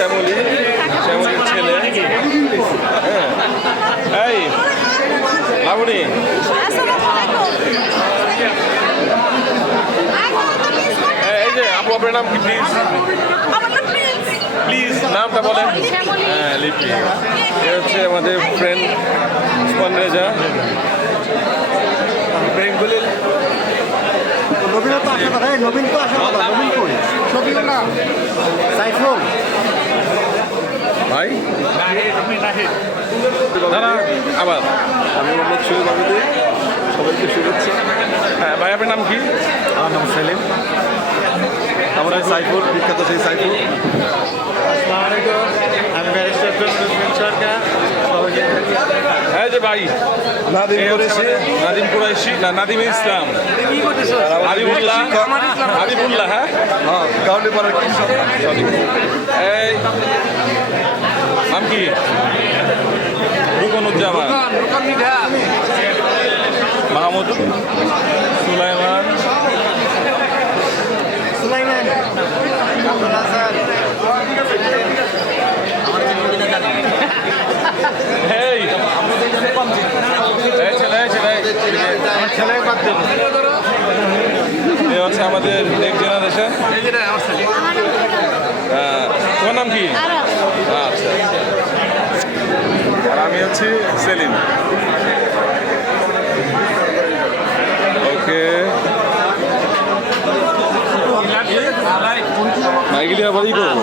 শ্যামলীর ছেলে। হ্যাঁ এই লাবণী, এই যে আপু আপনার নাম কি প্লিজ? প্লিজ নামটা বলেন। হ্যাঁ লিপি, এ হচ্ছে আমাদের ফ্রেন্ড উসমান রেজা। নবীন তো আসা কথা, নবীন তো আসা কথা, নবীন কই? শফিকুল না, সাইফুল ভাই দাঁড়া আবার। আমি মোহাম্মদ শহীদ আবেদী, সবাইকে শুভেচ্ছা। হ্যাঁ ভাই আপনার নাম কি? আমার নাম সেলিম। আমরা সাইফুল, বিখ্যাত সেই সাইফুল। আমি ব্যারিস্টার সরকার। হ্যাঁ যে ভাই নাদিম কুরাইশি। নাদিম কুরাইশি না নাদিম ইসলাম, হাবিবুল্লাহ, হাবিবুল্লাহ। হ্যাঁ হ্যাঁ, গাউলিপাড়ার কৃষক। এই নাম কি? রুকনুজ্জামান, মাহমুদ, সুলাইমান, সুলাইমান, আব্দুল হাসান। এই ছেলে বাদ দেব। এ হচ্ছে আমাদের নেক্সট জেনারেশন। তোমার নাম কি? আচ্ছা, আর আমি হচ্ছি সেলিম। ওকে মাইগিলি আবারই করবো।